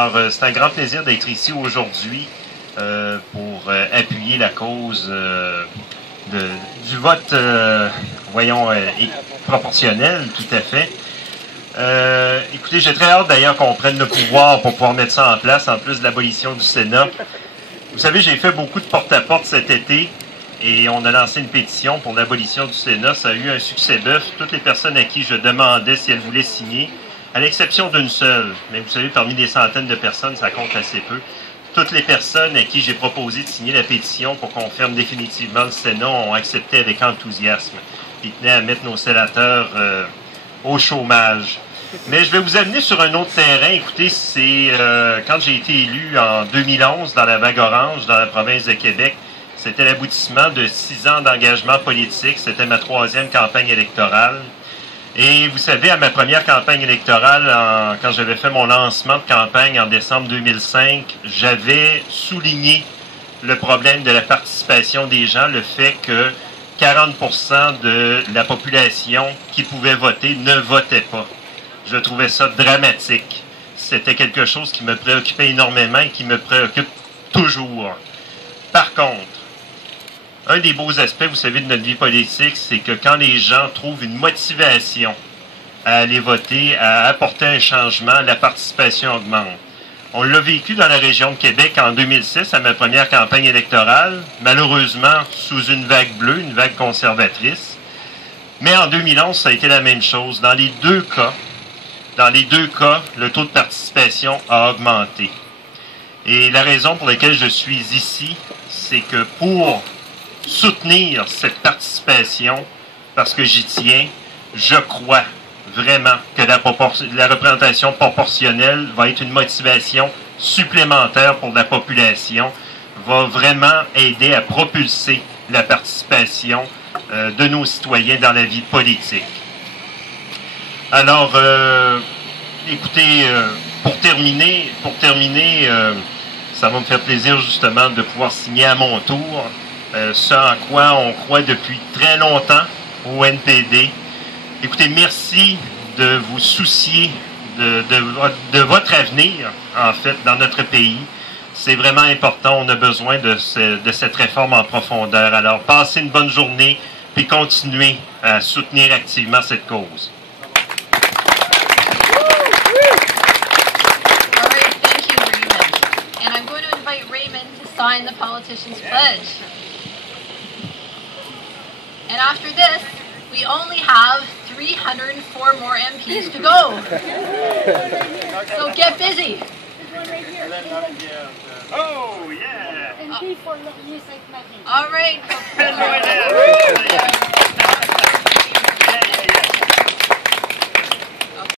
Alors, c'est un grand plaisir d'être ici aujourd'hui pour appuyer la cause du vote, proportionnel, tout à fait. Écoutez, j'ai très hâte d'ailleurs qu'on prenne le pouvoir pour pouvoir mettre ça en place, en plus de l'abolition du Sénat. Vous savez, j'ai fait beaucoup de porte-à-porte cet été et on a lancé une pétition pour l'abolition du Sénat. Ça a eu un succès bœuf. Toutes les personnes à qui je demandais si elles voulaient signer, à l'exception d'une seule, mais vous savez, parmi des centaines de personnes, ça compte assez peu. Toutes les personnes à qui j'ai proposé de signer la pétition pour qu'on ferme définitivement le Sénat ont accepté avec enthousiasme. Ils tenaient à mettre nos sénateurs au chômage. Mais je vais vous amener sur un autre terrain. Écoutez, c'est quand j'ai été élu en 2011 dans la vague orange, dans la province de Québec, c'était l'aboutissement de 6 ans d'engagement politique. C'était ma 3e campagne électorale. Et vous savez, à ma première campagne électorale, quand j'avais fait mon lancement de campagne en décembre 2005, j'avais souligné le problème de la participation des gens, le fait que 40% de la population qui pouvait voter ne votait pas. Je trouvais ça dramatique. C'était quelque chose qui me préoccupait énormément et qui me préoccupe toujours. Par contre, un des beaux aspects, vous savez, de notre vie politique, c'est que quand les gens trouvent une motivation à aller voter, à apporter un changement, la participation augmente. On l'a vécu dans la région de Québec en 2006, à ma première campagne électorale, malheureusement sous une vague bleue, une vague conservatrice. Mais en 2011, ça a été la même chose. Dans les deux cas, le taux de participation a augmenté. Et la raison pour laquelle je suis ici, c'est que pour soutenir cette participation, parce que j'y tiens, je crois vraiment que la représentation proportionnelle va être une motivation supplémentaire pour la population, va vraiment aider à propulser la participation de nos citoyens dans la vie politique. Alors, écoutez, pour terminer, ça va me faire plaisir justement de pouvoir signer à mon tour ce en quoi on croit depuis très longtemps au NPD. Écoutez, merci de vous soucier de votre avenir, en fait, dans notre pays. C'est vraiment important. On a besoin de cette réforme en profondeur. Alors, passez une bonne journée, puis continuez à soutenir activement cette cause. Sign the politician's pledge. And after this, we only have 304 more MPs to go. So get busy. Oh, yeah. All right.